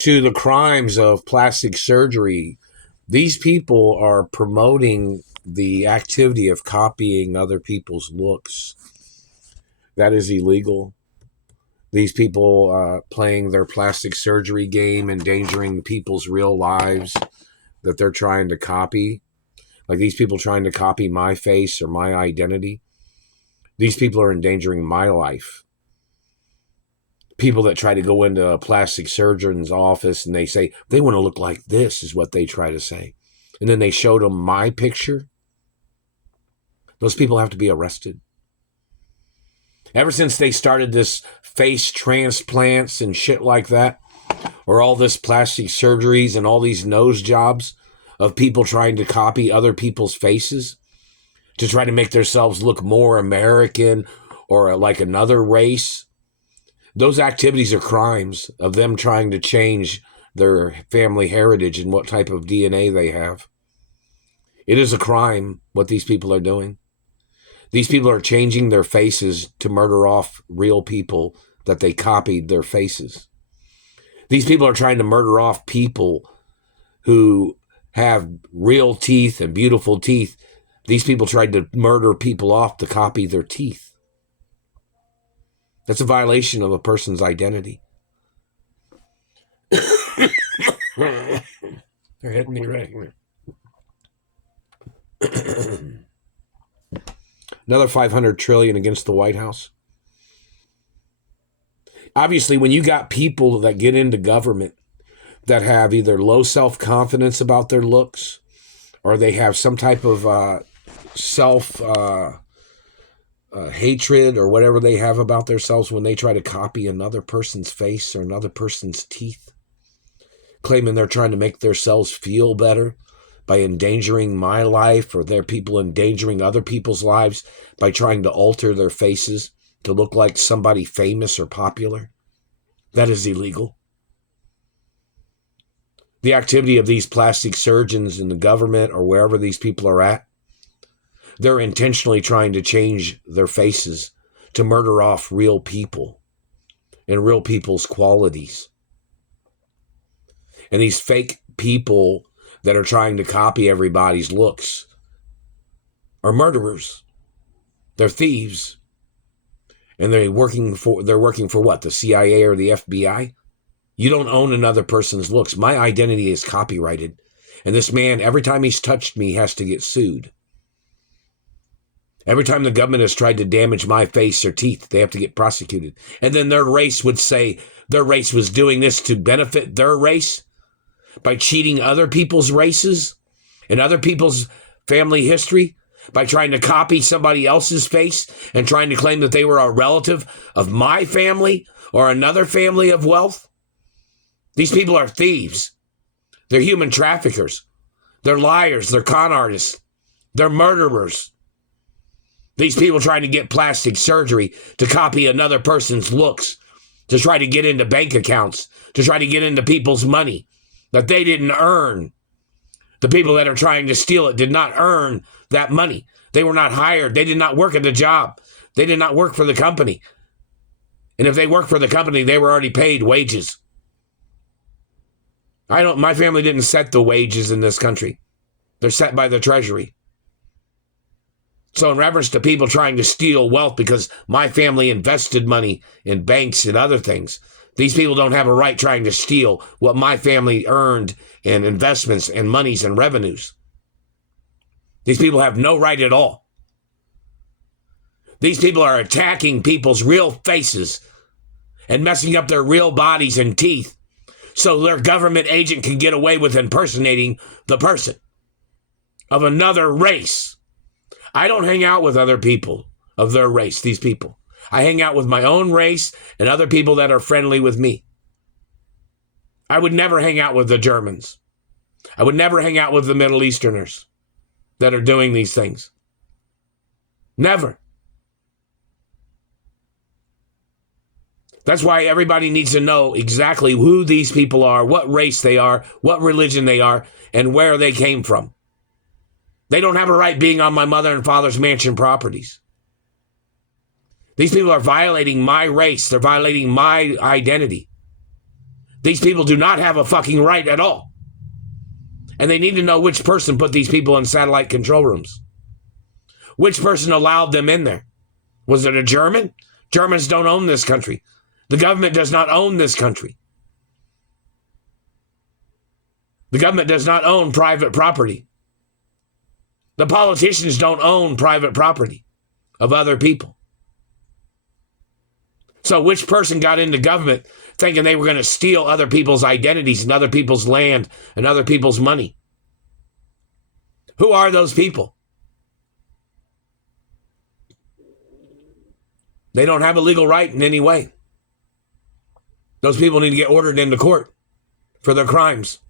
to the crimes of plastic surgery. These people are promoting the activity of copying other people's looks. That is illegal. These people playing their plastic surgery game, endangering people's real lives that they're trying to copy. Like these people trying to copy my face or my identity. These people are endangering my life. People that try to go into a plastic surgeon's office and they say, they want to look like this, is what they try to say. And then they showed them my picture. Those people have to be arrested. Ever since they started this face transplants and shit like that, or all this plastic surgeries and all these nose jobs of people trying to copy other people's faces to try to make themselves look more American or like another race, those activities are crimes of them trying to change their family heritage and what type of DNA they have. It is a crime what these people are doing. These people are changing their faces to murder off real people that they copied their faces. These people are trying to murder off people who have real teeth and beautiful teeth. These people tried to murder people off to copy their teeth. That's a violation of a person's identity. They're hitting me right here. Another $500 trillion against the White House. Obviously, when you got people that get into government that have either low self-confidence about their looks or they have some type of hatred or whatever they have about themselves when they try to copy another person's face or another person's teeth, claiming they're trying to make themselves feel better by endangering my life, or they're people endangering other people's lives by trying to alter their faces to look like somebody famous or popular. That is illegal. The activity of these plastic surgeons in the government or wherever these people are at, they're intentionally trying to change their faces to murder off real people and real people's qualities. And these fake people that are trying to copy everybody's looks are murderers. They're thieves. And they're working for what? The CIA or the FBI? You don't own another person's looks. My identity is copyrighted. And this man, every time he's touched me, has to get sued. Every time the government has tried to damage my face or teeth, they have to get prosecuted. And then their race would say their race was doing this to benefit their race by cheating other people's races and other people's family history, by trying to copy somebody else's face and trying to claim that they were a relative of my family or another family of wealth. These people are thieves. They're human traffickers. They're liars. They're con artists. They're murderers. These people trying to get plastic surgery to copy another person's looks, to try to get into bank accounts, to try to get into people's money that they didn't earn. The people that are trying to steal it did not earn that money. They were not hired. They did not work at the job. They did not work for the company. And if they worked for the company, they were already paid wages. My family didn't set the wages in this country. They're set by the Treasury. So in reference to people trying to steal wealth because my family invested money in banks and other things, these people don't have a right trying to steal what my family earned in investments and monies and revenues. These people have no right at all. These people are attacking people's real faces and messing up their real bodies and teeth so their government agent can get away with impersonating the person of another race. I don't hang out with other people of their race, these people. I hang out with my own race and other people that are friendly with me. I would never hang out with the Germans. I would never hang out with the Middle Easterners that are doing these things. Never. That's why everybody needs to know exactly who these people are, what race they are, what religion they are, and where they came from. They don't have a right being on my mother and father's mansion properties. These people are violating my race. They're violating my identity. These people do not have a fucking right at all. And they need to know which person put these people in satellite control rooms. Which person allowed them in there? Was it a German? Germans don't own this country. The government does not own this country. The government does not own private property. The politicians don't own private property of other people. So which person got into government thinking they were going to steal other people's identities and other people's land and other people's money? Who are those people? They don't have a legal right in any way. Those people need to get ordered into court for their crimes.